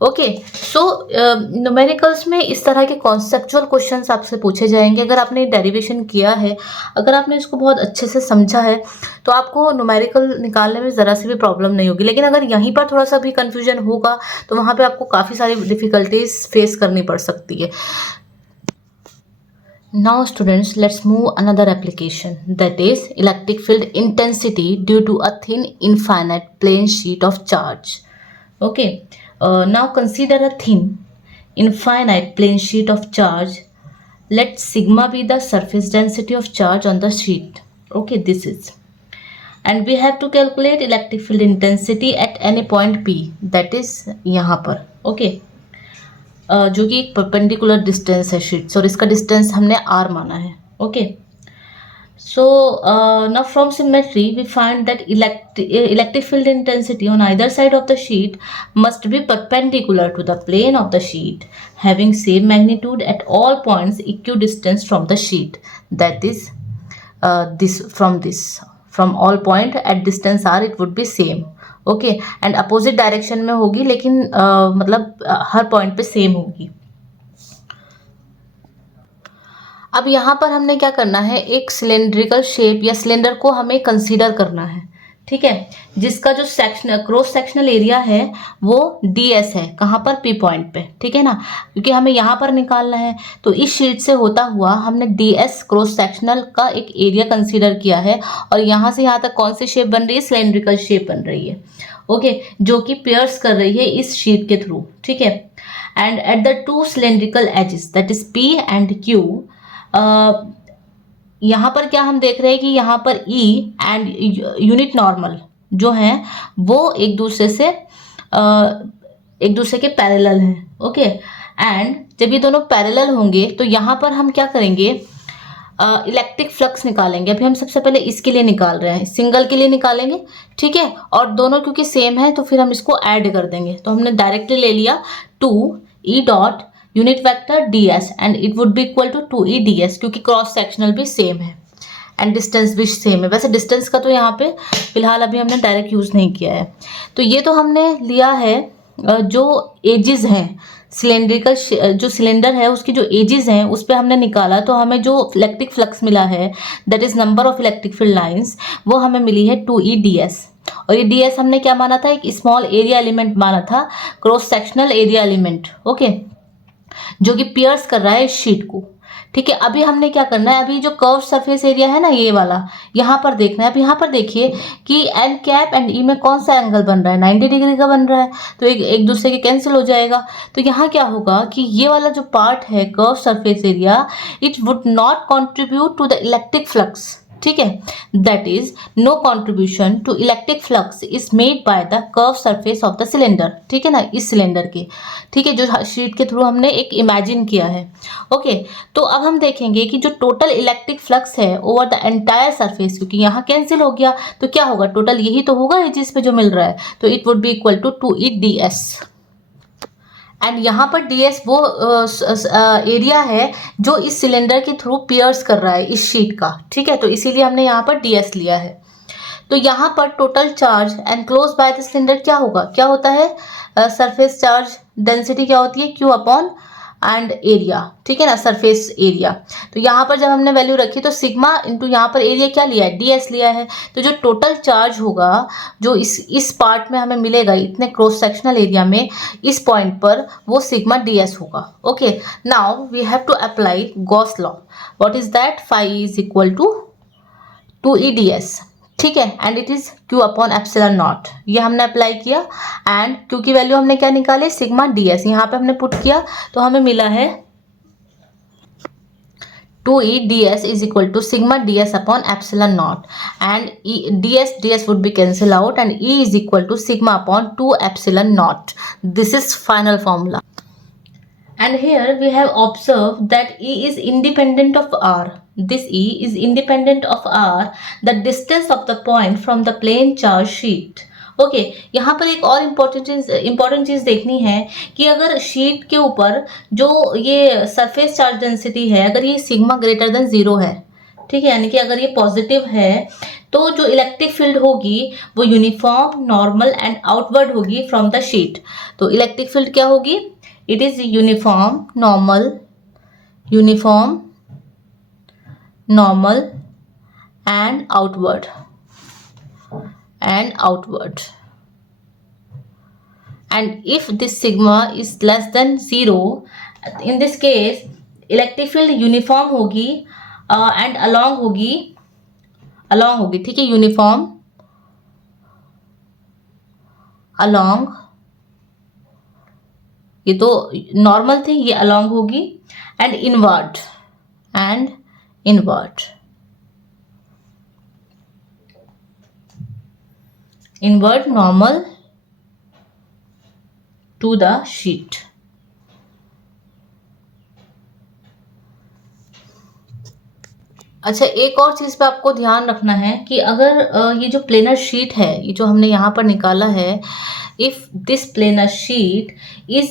Okay so numericals में इस तरह के conceptual questions आपसे पूछे जाएंगे। अगर आपने derivation किया है, अगर आपने इसको बहुत अच्छे से समझा है तो आपको न्यूमेरिकल निकालने में ज़रा सी भी प्रॉब्लम नहीं होगी। लेकिन अगर यहीं पर थोड़ा सा भी कन्फ्यूजन होगा तो वहाँ पे आपको काफ़ी सारी डिफ़िकल्टीज फेस करनी पड़ सकती है। Now students, let's move another application, that is electric field intensity due to a thin infinite plane sheet of charge. Okay, now consider a thin infinite plane sheet of charge. Let sigma be the surface density of charge on the sheet. Okay, this is, and we have to calculate electric field intensity at any point P, that is यहाँ पर। okay, जो कि एक perpendicular distance है sheets और इसका distance हमने r माना है। Okay so now from symmetry we find that electric field intensity on either side of the sheet must be perpendicular to the plane of the sheet having same magnitude at all points equidistance from the sheet, that is this from all point at distance r it would be same. Okay and opposite direction में होगी लेकिन मतलब हर point पे same होगी। अब यहाँ पर हमने क्या करना है, एक सिलेंड्रिकल शेप या सिलेंडर को हमें कंसीडर करना है। ठीक है, जिसका जो क्रॉस सेक्शनल एरिया है वो ds है, कहाँ पर P पॉइंट पे। ठीक है ना, क्योंकि हमें यहाँ पर निकालना है तो इस शीट से होता हुआ हमने ds क्रॉस सेक्शनल का एक एरिया कंसीडर किया है और यहाँ से यहाँ तक कौन सी शेप बन रही है, सिलेंड्रिकल शेप बन रही है। ओके जो कि पियर्स कर रही है इस शीट के थ्रू। ठीक है and at the two cylindrical edges that is P and Q, यहाँ पर क्या हम देख रहे हैं कि यहाँ पर E एंड यूनिट नॉर्मल जो हैं वो एक दूसरे के पैरेलल हैं। ओके एंड जब ये दोनों पैरेलल होंगे तो यहाँ पर हम क्या करेंगे, इलेक्ट्रिक फ्लक्स निकालेंगे। अभी हम सबसे पहले इसके लिए निकाल रहे हैं, सिंगल के लिए निकालेंगे। ठीक है, और दोनों क्योंकि सेम है तो फिर हम इसको ऐड कर देंगे। तो हमने डायरेक्टली ले लिया 2E dot unit vector ds and it would be equal to 2E ds, क्योंकि क्रॉस सेक्शनल भी सेम है एंड डिस्टेंस भी सेम है। वैसे डिस्टेंस का तो यहाँ पे फिलहाल अभी हमने डायरेक्ट यूज़ नहीं किया है। तो ये तो हमने लिया है जो एजेस हैं, सिलेंड्रिकल जो सिलेंडर है उसकी जो एजेस हैं उस पर हमने निकाला तो हमें जो इलेक्ट्रिक फ्लक्स मिला है that is number of electric field lines, वो हमें मिली है 2E ds। और ये ds हमने क्या माना था, एक स्मॉल एरिया एलिमेंट माना था, cross sectional area element. Okay जो कि पियर्स कर रहा है इस शीट को। ठीक है, अभी हमने क्या करना है, अभी जो कर्व सरफेस एरिया है ना ये वाला, यहाँ पर देखना है। अब यहाँ पर देखिए कि एन कैप एंड ई में कौन सा एंगल बन रहा है, 90 डिग्री का बन रहा है, तो एक दूसरे के कैंसिल हो जाएगा। तो यहाँ क्या होगा कि ये वाला जो पार्ट है curve surface area, it would not contribute to the electric flux. ठीक है, that is no contribution to electric flux is made by the curve surface of the cylinder. ठीक है ना, इस सिलेंडर के, ठीक है, जो शीट के थ्रू हमने एक इमेजिन किया है। ओके, तो अब हम देखेंगे कि जो टोटल इलेक्ट्रिक फ्लक्स है ओवर द एंटायर सरफेस, क्योंकि यहाँ कैंसिल हो गया तो क्या होगा, टोटल यही तो होगा जिस पे जो मिल रहा है, तो it would be equal to 2E/ds। And यहाँ पर ds वो एरिया है जो इस सिलेंडर के थ्रू पियर्स कर रहा है इस शीट का। ठीक है, तो इसीलिए हमने यहाँ पर ds लिया है। तो यहाँ पर total charge enclose by the cylinder क्या होगा, क्या होता है, सरफेस चार्ज डेंसिटी क्या होती है, Q अपॉन एंड एरिया। ठीक है ना, सरफेस एरिया। तो यहाँ पर जब हमने वैल्यू रखी तो सिग्मा इंटू यहाँ पर एरिया क्या लिया है, ds लिया है। तो जो टोटल चार्ज होगा जो इस पार्ट में हमें मिलेगा, इतने क्रॉस सेक्शनल एरिया में, इस पॉइंट पर, वो सिग्मा ds होगा। Okay, now we have to apply Gauss law. What is that, phi is equal to 2E/ds। ठीक है, and it is Q upon epsilon naught, ये हमने अप्लाई किया। एंड Q की वैल्यू हमने क्या निकाली, सिग्मा ds, यहाँ पे हमने पुट किया तो हमें मिला है 2E/ds is equal to sigma ds upon epsilon naught, and ds would be cancel out and E is equal to sigma upon 2 epsilon naught. This is final formula. And here we have observed that E is independent of R. This E is independent of R, the distance of the point from the plane charge sheet. Okay, यहाँ पर एक और important चीज़ देखनी है कि अगर sheet के ऊपर जो ये सरफेस चार्ज डेंसिटी है, अगर ये सिग्मा ग्रेटर देन 0 है, ठीक है, यानी कि अगर ये पॉजिटिव है, तो जो इलेक्ट्रिक फील्ड होगी वो यूनिफॉर्म, नॉर्मल एंड आउटवर्ड होगी फ्रॉम द शीट। तो इलेक्ट्रिक फील्ड क्या होगी, it is uniform, normal and outward and if this sigma is less than 0, in this case electric field uniform होगी and along होगी, ठीक है, यूनिफॉर्म, along, ये तो नॉर्मल थी, ये अलॉन्ग होगी, and inward normal to the sheet. अच्छा, एक और चीज पे आपको ध्यान रखना है कि अगर ये जो प्लेनर शीट है, ये जो हमने यहाँ पर निकाला है, if this planar sheet is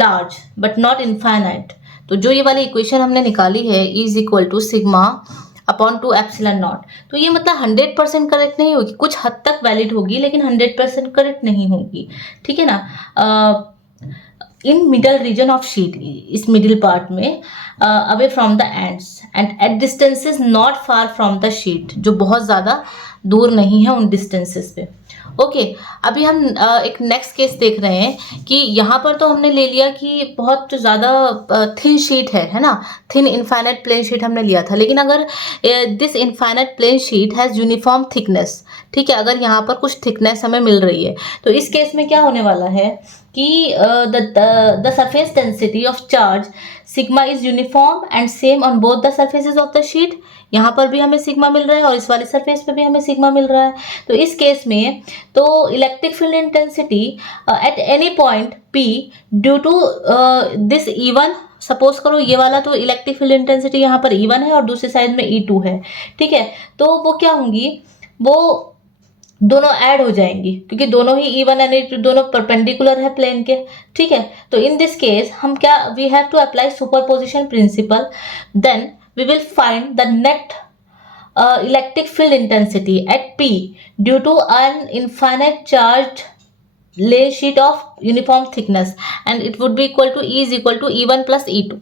large but not infinite, तो जो ये वाली इक्वेशन हमने निकाली है is equal to sigma upon 2 epsilon not, तो ये मतलब 100% करेक्ट नहीं होगी, कुछ हद तक वैलिड होगी लेकिन 100% करेक्ट नहीं होगी। ठीक है ना, in middle region of sheet, इस मिडिल पार्ट में, away from the ends and at distances not far from the sheet, जो बहुत ज़्यादा दूर नहीं है उन डिस्टेंसेस पे। ओके, अभी हम एक नेक्स्ट केस देख रहे हैं कि यहाँ पर तो हमने ले लिया कि बहुत ज़्यादा थिन शीट है ना, थिन इनफाइनाइट प्लेन शीट हमने लिया था, लेकिन अगर this infinite plane sheet has uniform thickness, ठीक है, अगर यहाँ पर कुछ थिकनेस हमें मिल रही है, तो इस केस में क्या होने वाला है कि the surface density of charge sigma is uniform and same on both the surfaces of the sheet. यहाँ पर भी हमें सिग्मा मिल रहा है और इस वाले सरफेस पे भी हमें सिग्मा मिल रहा है। तो इस केस में तो electric field intensity at any point P due to this E1, suppose करो ये वाला तो इलेक्ट्रिक फील्ड इंटेंसिटी यहाँ पर E1 है और दूसरी साइड में E2 है, ठीक है, तो वो क्या होंगी, वो दोनों ऐड हो जाएंगी क्योंकि दोनों ही E1 एंड E2 दोनों परपेंडिकुलर है प्लेन के। ठीक है, तो इन दिस केस हम क्या, we have to apply superposition principle, then we will find the net electric field intensity at P due to an infinite charged plane sheet of uniform thickness and it would be equal to E is equal to E1 plus E2।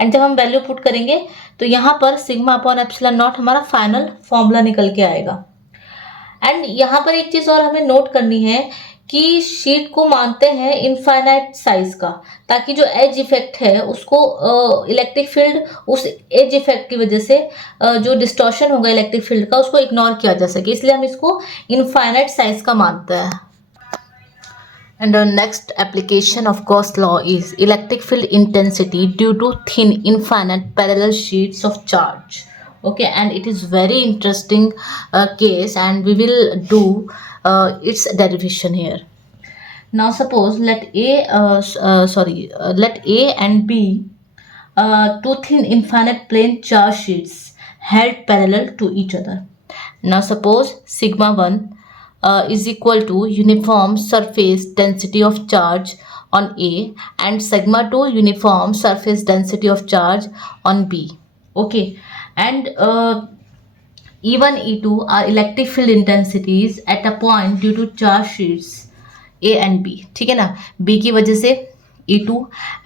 And जब हम value put करेंगे तो यहाँ पर sigma upon epsilon not हमारा final formula निकल के आएगा। एंड यहाँ पर एक चीज़ और हमें नोट करनी है कि शीट को मानते हैं इनफाइनाइट साइज का, ताकि जो एज इफेक्ट है उसको इलेक्ट्रिक फील्ड उस एज इफेक्ट की वजह से जो डिस्टॉर्शन होगा इलेक्ट्रिक फील्ड का उसको इग्नोर किया जा सके, इसलिए हम इसको इनफाइनाइट साइज का मानते हैं. And the next application of Gauss law is electric field intensity due to thin infinite parallel sheets of charge. Okay, and it is very interesting case, and we will do its derivation here. Now suppose let let A and B two thin infinite plane charge sheets held parallel to each other. Now suppose sigma 1 is equal to uniform surface density of charge on A and sigma 2 uniform surface density of charge on B. Okay, and E1 E2 are electric field intensities at a point due to charge sheets A and B. ठीक है ना, B की वजह से E2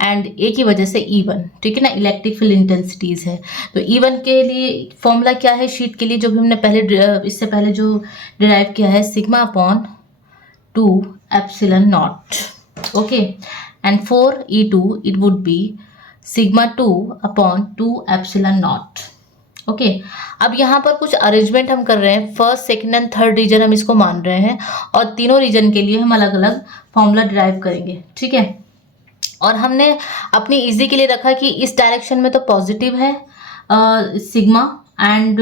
and A की वजह से E1. ठीक है ना, इलेक्ट्रिक फील्ड इंटेंसिटीज है. तो E1 के लिए फॉर्मूला क्या है शीट के लिए, जो भी हमने इससे पहले जो डिराइव किया है, sigma upon 2 epsilon naught. Okay, and for E2 it would be sigma 2 upon 2 epsilon naught. Okay, अब यहाँ पर कुछ अरेंजमेंट हम कर रहे हैं. First, second and third region हम इसको मान रहे हैं, और तीनों रीजन के लिए हम अलग अलग फॉर्मूला डिराइव करेंगे. ठीक है, और हमने अपनी इजी के लिए रखा कि इस डायरेक्शन में तो पॉजिटिव है सिग्मा, एंड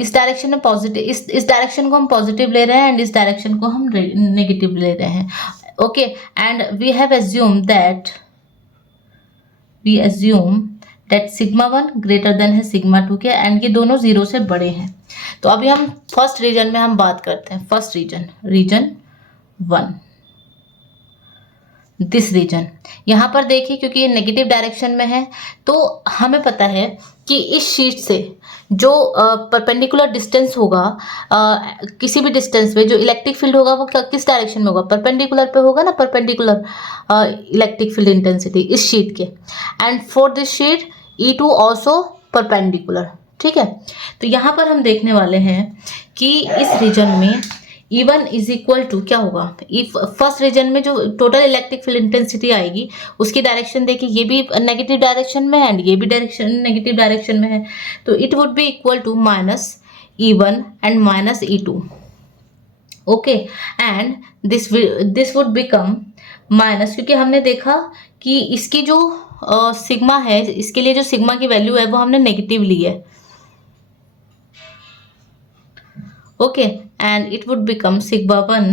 इस डायरेक्शन में पॉजिटिव, इस डायरेक्शन को हम पॉजिटिव ले रहे हैं एंड इस डायरेक्शन को हम नेगेटिव ले रहे हैं. Okay, and we assume that sigma 1 greater than है सिग्मा 2 के, एंड ये दोनों जीरो से बड़े हैं. तो अभी हम फर्स्ट रीजन में हम बात करते हैं. First region 1, this region. यहाँ पर देखिए, क्योंकि ये नेगेटिव डायरेक्शन में है, तो हमें पता है कि इस शीट से जो परपेंडिकुलर डिस्टेंस होगा, किसी भी डिस्टेंस पे जो इलेक्ट्रिक फील्ड होगा वो किस डायरेक्शन में होगा, परपेंडिकुलर पे होगा ना, परपेंडिकुलर इलेक्ट्रिक फील्ड इंटेंसिटी इस शीट के. And for this sheet E2 also perpendicular. ठीक है, तो यहाँ पर हम देखने वाले हैं कि इस रीजन में E1 इज इक्वल टू क्या होगा. फर्स्ट रीजन में जो टोटल इलेक्ट्रिक फील्ड इंटेंसिटी आएगी उसकी डायरेक्शन देखिए, ये भी नेगेटिव डायरेक्शन में है एंड ये भी डायरेक्शन नेगेटिव डायरेक्शन में है, तो it would be equal to minus E1 and minus E2. Okay, and this would become minus, क्योंकि हमने देखा कि इसकी जो सिग्मा है, इसके लिए जो सिग्मा की वैल्यू है वो हमने नेगेटिव ली है. Okay, and it would become sigma 1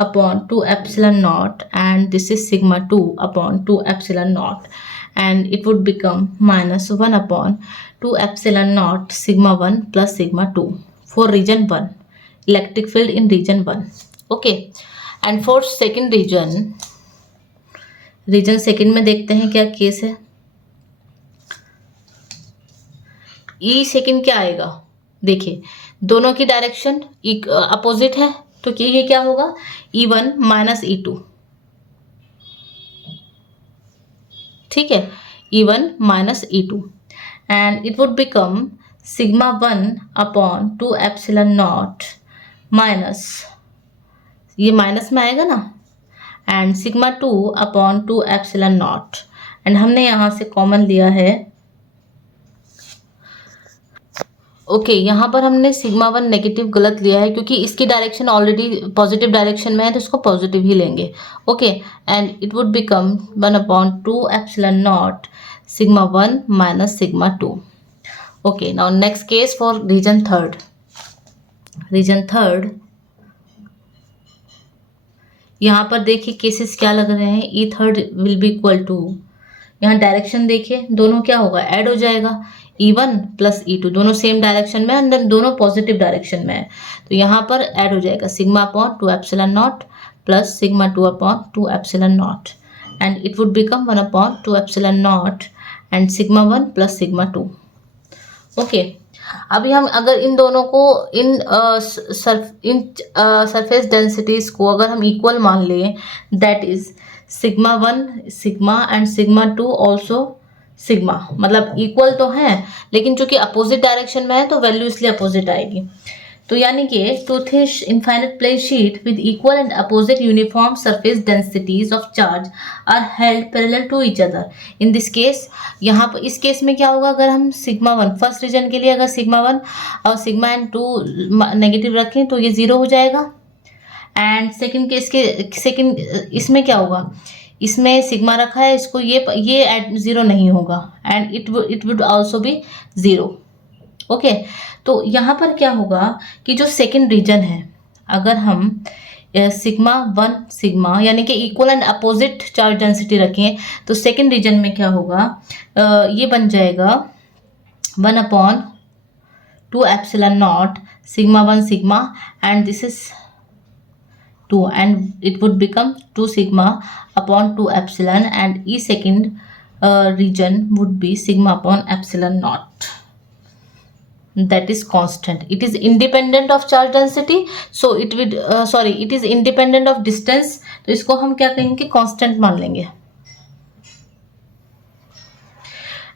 upon 2 epsilon naught, and this is sigma 2 upon 2 epsilon naught, and it would become minus 1 upon 2 epsilon naught sigma 1 plus sigma 2 for region 1, electric field in region 1. Okay, and for second region second में देखते हैं क्या case है. E second क्या आएगा, देखिए दोनों की डायरेक्शन अपोजिट है, तो ये क्या होगा, E1 माइनस E2. ठीक है, E1 minus E2, and it would become sigma 1 upon 2 epsilon not minus, ये माइनस में आएगा ना, and sigma 2 upon 2 epsilon naught, and हमने यहाँ से कॉमन लिया है. ओके, यहाँ पर हमने सिग्मा 1 नेगेटिव गलत लिया है, क्योंकि इसकी डायरेक्शन ऑलरेडी पॉजिटिव डायरेक्शन में है, तो इसको पॉजिटिव ही लेंगे. Okay, and it would become 1 upon 2 epsilon naught sigma 1 minus sigma 2. Okay, now next case for region third. यहाँ पर देखिए केसेस क्या लग रहे हैं. E third will be equal to, यहाँ डायरेक्शन देखिए, दोनों क्या होगा, ऐड हो जाएगा. E1 प्लस E2 दोनों सेम डायरेक्शन में एंड दोनों पॉजिटिव डायरेक्शन में है, तो यहाँ पर ऐड हो जाएगा sigma upon 2 epsilon not plus sigma 2 upon 2 epsilon naught, and it would become 1 upon 2 epsilon naught and sigma 1 plus sigma 2. Okay, अभी हम अगर इन दोनों को इन सरफेस डेंसिटीज को अगर हम इक्वल मान लें, that is sigma 1 sigma and sigma 2 also sigma, मतलब इक्वल तो है लेकिन चूंकि अपोजिट डायरेक्शन में है तो वैल्यू इसलिए अपोजिट आएगी. तो यानी कि two thin infinite plane sheet with equal and opposite uniform surface densities of charge are held parallel to each other. In this case, यहाँ पर इस केस में क्या होगा, अगर हम सिग्मा 1 फर्स्ट रीजन के लिए अगर सिग्मा 1 और सिग्मा एन 2 नेगेटिव रखें तो ये 0 हो जाएगा। एंड सेकेंड केस के सेकेंड इसमें क्या होगा, इसमें सिग्मा रखा है, इसको ये एट 0 नहीं होगा and it would also be 0। Okay, तो यहाँ पर क्या होगा कि जो सेकेंड रीजन है, अगर हम सिग्मा 1 सिग्मा यानी कि equal and opposite charge density रखें तो सेकेंड रीजन में क्या होगा, ये बन जाएगा 1/2 epsilon naught sigma 1 sigma and this is 2 and it would become 2 sigma upon 2 epsilon and E second region would be sigma upon epsilon naught. That is constant. It is independent of charge density, so it would it is independent of distance, तो इसको हम क्या कहेंगे, constant मान लेंगे।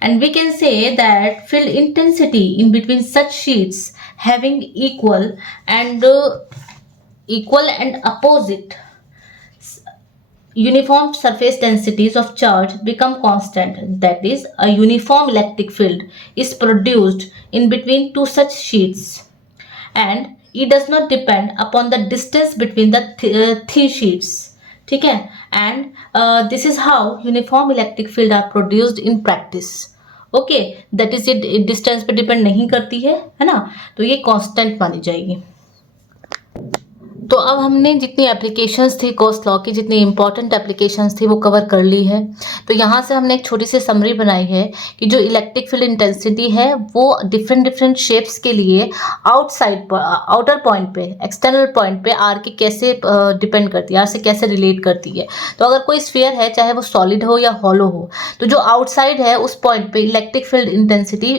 And we can say that field intensity in between such sheets having equal and opposite uniform surface densities of charge become constant. That is, a uniform electric field is produced in between two such sheets and it does not depend upon the distance between the thin sheets. ठीक है, and this is how uniform electric field are produced in practice. Okay, that is it distance पे depend नहीं करती है ना, तो ये constant मानी जाएगी। तो अब हमने जितनी एप्लीकेशंस थी गॉस लॉ की, जितनी इंपॉर्टेंट एप्लीकेशंस थी वो कवर कर ली है। तो यहाँ से हमने एक छोटी सी समरी बनाई है कि जो इलेक्ट्रिक फील्ड इंटेंसिटी है वो डिफरेंट शेप्स के लिए आउटसाइड पर, आउटर पॉइंट पे, एक्सटर्नल पॉइंट पे आर के कैसे डिपेंड करती है, आर से कैसे रिलेट करती है। तो अगर कोई स्फीयर है, चाहे वो सॉलिड हो या हॉलो हो, तो जो आउटसाइड है उस पॉइंट पे इलेक्ट्रिक फील्ड इंटेंसिटी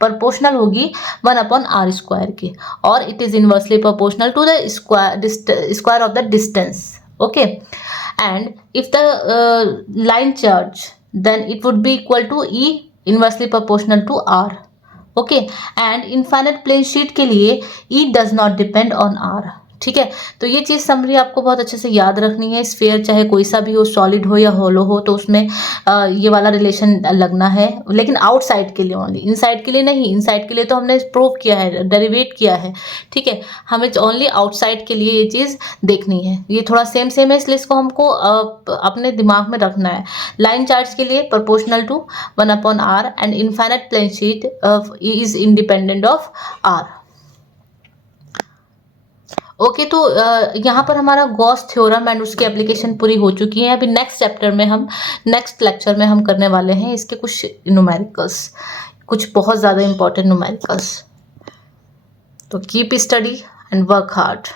प्रोपोर्शनल होगी 1/r² की, और it is inversely proportional to the square of the distance. Okay, and if the line charge then it would be equal to E inversely proportional to R। Okay, and infinite plane sheet के लिए E does not depend on R। ठीक है, तो ये चीज़ summary आपको बहुत अच्छे से याद रखनी है। स्फीयर चाहे कोई सा भी हो, सॉलिड हो या होलो हो, तो उसमें ये वाला रिलेशन लगना है, लेकिन आउटसाइड के लिए ओनली, इनसाइड के लिए नहीं। इनसाइड के लिए तो हमने प्रूव किया है, डेरिवेट किया है। ठीक है, हमें ओनली आउटसाइड के लिए ये चीज़ देखनी है। ये थोड़ा सेम है, इसलिए इसको हमको अपने दिमाग में रखना है। लाइन चार्ज के लिए proportional to 1/r and infinite plane sheet is independent of R। Okay, तो यहाँ पर हमारा गॉस थ्योरम एंड उसकी एप्लीकेशन पूरी हो चुकी है। अभी नेक्स्ट चैप्टर में हम, नेक्स्ट लेक्चर में हम करने वाले हैं इसके कुछ न्यूमेरिकल्स, कुछ बहुत ज़्यादा इंपॉर्टेंट न्यूमेरिकल्स। तो keep study and work hard.